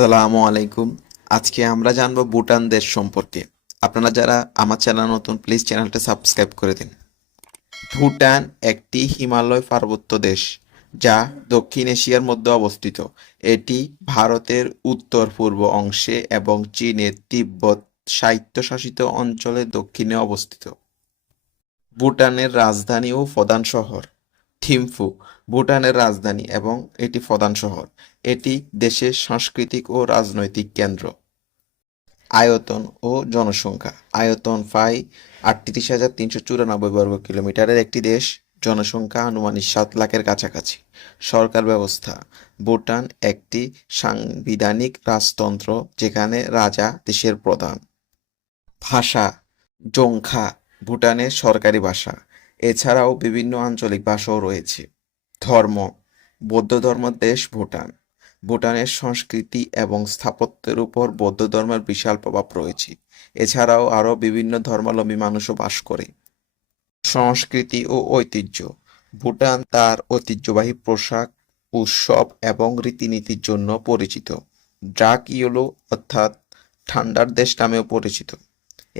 আসসালামু আলাইকুম। আজকে আমরা জানবো ভুটান দেশ সম্পর্কে। আপনারা যারা আমার চ্যানেল নতুন, প্লিজ চ্যানেলটা সাবস্ক্রাইব করে দিন। ভুটান একটি হিমালয় পার্বত্য দেশ যা দক্ষিণ এশিয়ার মধ্যে অবস্থিত। এটি ভারতের উত্তর পূর্ব অংশে এবং চীনের তিব্বত স্বায়ত্তশাসিত অঞ্চলের দক্ষিণে অবস্থিত। ভুটানের রাজধানী ও প্রধান শহর থিম্ফু ভুটানের রাজধানী এবং এটি প্রধান শহর। এটি দেশের সাংস্কৃতিক ও রাজনৈতিক কেন্দ্র। আয়তন ও জনসংখ্যা। আয়তন প্রায় ৩৮,৩৯৪ বর্গ কিলোমিটারের একটি দেশ। জনসংখ্যা আনুমানিক ৭ লাখের কাছাকাছি। সরকার ব্যবস্থা। ভুটান একটি সাংবিধানিক রাজতন্ত্র যেখানে রাজা দেশের প্রধান। ভাষা জোংখা ভুটানের সরকারি ভাষা। এছাড়াও বিভিন্ন আঞ্চলিক ভাষাও রয়েছে। ধর্ম বৌদ্ধ ধর্মের দেশ ভুটান। ভুটানের সংস্কৃতি এবং স্থাপত্যের উপর বৌদ্ধ ধর্মের বিশাল প্রভাব রয়েছে। এছাড়াও আরও বিভিন্ন ধর্মাবলম্বী মানুষও বাস করে। সংস্কৃতি ও ঐতিহ্য। ভুটান তার ঐতিহ্যবাহী পোশাক, উৎসব এবং রীতিনীতির জন্য পরিচিত। ড্রাক ইয়োলো অর্থাৎ ঠান্ডার দেশ নামেও পরিচিত।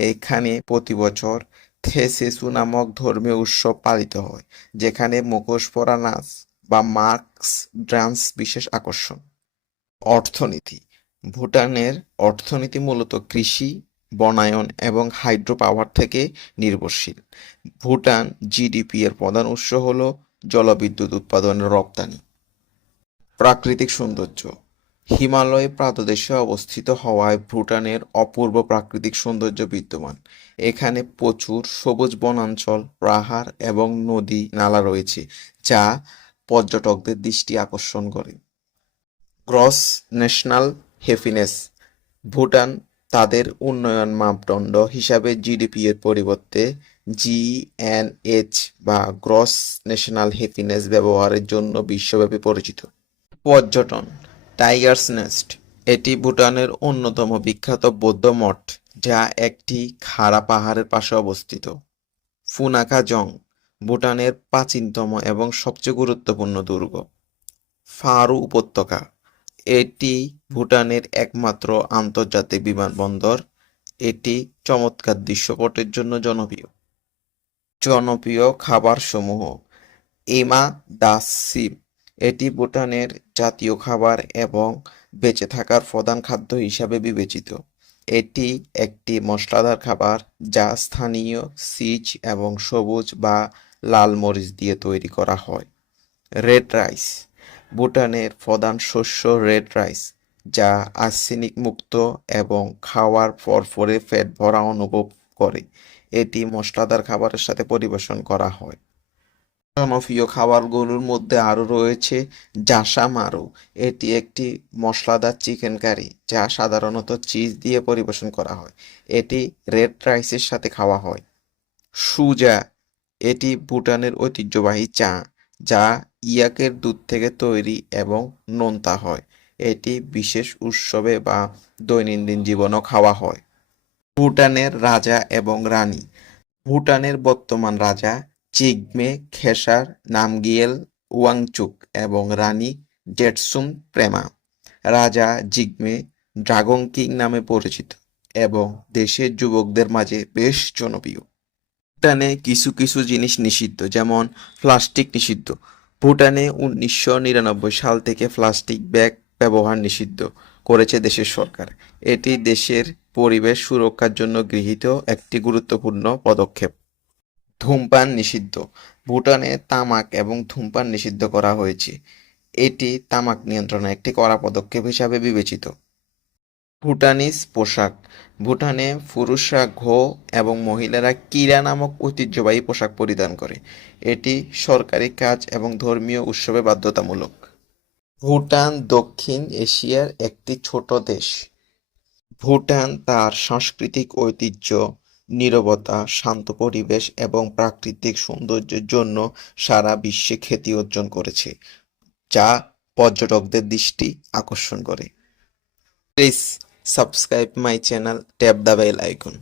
এখানে প্রতি বছর থেসেসু নামক ধর্মীয় উৎসব পালিত হয়, যেখানে মুখোশ পরা নাচ বা মাস্ক ডান্স বিশেষ আকর্ষণ। অর্থনীতি। ভুটানের অর্থনীতি মূলত কৃষি, বনায়ন এবং হাইড্রো পাওয়ার থেকে নির্ভরশীল। ভুটান জিডিপি এর প্রধান উৎস হল জলবিদ্যুৎ উৎপাদনের রপ্তানি। প্রাকৃতিক সৌন্দর্য। হিমালয় পাদদেশে অবস্থিত হওয়ায় ভুটানের অপূর্ব প্রাকৃতিক সৌন্দর্য বিদ্যমান। এখানে প্রচুর সবুজ বনাঞ্চল, পাহাড় এবং নদী নালা রয়েছে, যা পর্যটকদের দৃষ্টি আকর্ষণ করে। Gross national happiness. ভুটান তাদের উন্নয়ন মাপদণ্ড হিসাবে জিডিপি এর পরিবর্তে জিএনএইচ বা গ্রস ন্যাশনাল হ্যাপিনেস ব্যবহারের জন্য বিশ্বব্যাপী পরিচিত। পর্যটন। টাইগার্স নেস্ট এটি ভুটানের অন্যতম বিখ্যাত বৌদ্ধ মঠ, যা একটি খাড়া পাহাড়ের পাশে অবস্থিত। ফুনাকা জং ভুটানের প্রাচীনতম এবং সবচেয়ে গুরুত্বপূর্ণ দুর্গ। ফারু উপত্যকা এটি ভুটানের একমাত্র আন্তর্জাতিক বিমানবন্দর। এটি চমৎকার দৃশ্যপটের জন্য জনপ্রিয়। জনপ্রিয় খাবারসমূহ। এমা দাস সিম এটি ভুটানের জাতীয় খাবার এবং বেঁচে থাকার প্রধান খাদ্য হিসাবে বিবেচিত। এটি একটি মশলাদার খাবার যা স্থানীয় সিজ এবং সবুজ বা লাল মরিচ দিয়ে তৈরি করা হয়। রেড রাইস ভুটানের প্রধান শস্য রেড রাইস, যা আর্সেনিক মুক্ত এবং খাওয়ার পরে পেট ভরা অনুভব করে। এটি মশলাদার খাবারের সাথে পরিবেশন করা হয়। জনপ্রিয় খাবারগুলোর মধ্যে আরও রয়েছে জাসা মারু। এটি একটি মশলাদার চিকেন কারি যা সাধারণত চিজ দিয়ে পরিবেশন করা হয়। এটি রেড রাইসের সাথে খাওয়া হয়। সুজা এটি ভুটানের ঐতিহ্যবাহী চা, যা ইয়াকের দুধ থেকে তৈরি এবং নোনতা হয়। এটি বিশেষ উৎসবে বা দৈনন্দিন জীবনেও খাওয়া হয়। ভুটানের রাজা এবং রানী। ভুটানের বর্তমান রাজা জিগমে খেসার নামগিয়েল ওয়াংচুক এবং রানী জেটসুম প্রেমা। রাজা জিগমে ড্রাগন কিং নামে পরিচিত এবং দেশের যুবকদের মাঝে বেশ জনপ্রিয়। ভুটানে কিছু কিছু জিনিস নিষিদ্ধ, যেমন প্লাস্টিক নিষিদ্ধ। ভুটানে ১৯৯৯ সাল থেকে প্লাস্টিক ব্যাগ ব্যবহার নিষিদ্ধ করেছে দেশের সরকার। এটি দেশের পরিবেশ সুরক্ষার জন্য গৃহীত একটি গুরুত্বপূর্ণ পদক্ষেপ। ধূমপান নিষিদ্ধ। ভুটানে তামাক এবং ধূমপান নিষিদ্ধ করা হয়েছে। এটি তামাক নিয়ন্ত্রণে একটি কড়া পদক্ষেপ হিসাবে বিবেচিত। ভুটানিজ পোশাক। ভুটানে পুরুষরা ঘো এবং মহিলারা কিরা নামক ঐতিহ্যবাহী পোশাক পরিধান করে। এটি সরকারি কাজ এবং ধর্মীয় উৎসবে বাধ্যতামূলক। ভুটান দক্ষিণ এশিয়ার একটি ছোট দেশ। ভুটান তার সাংস্কৃতিক ঐতিহ্য, নীরবতা, শান্ত পরিবেশ এবং প্রাকৃতিক সৌন্দর্যের জন্য সারা বিশ্বে খ্যাতি অর্জন করেছে, যা পর্যটকদের দৃষ্টি আকর্ষণ করে। Please subscribe my channel, tap the bell icon.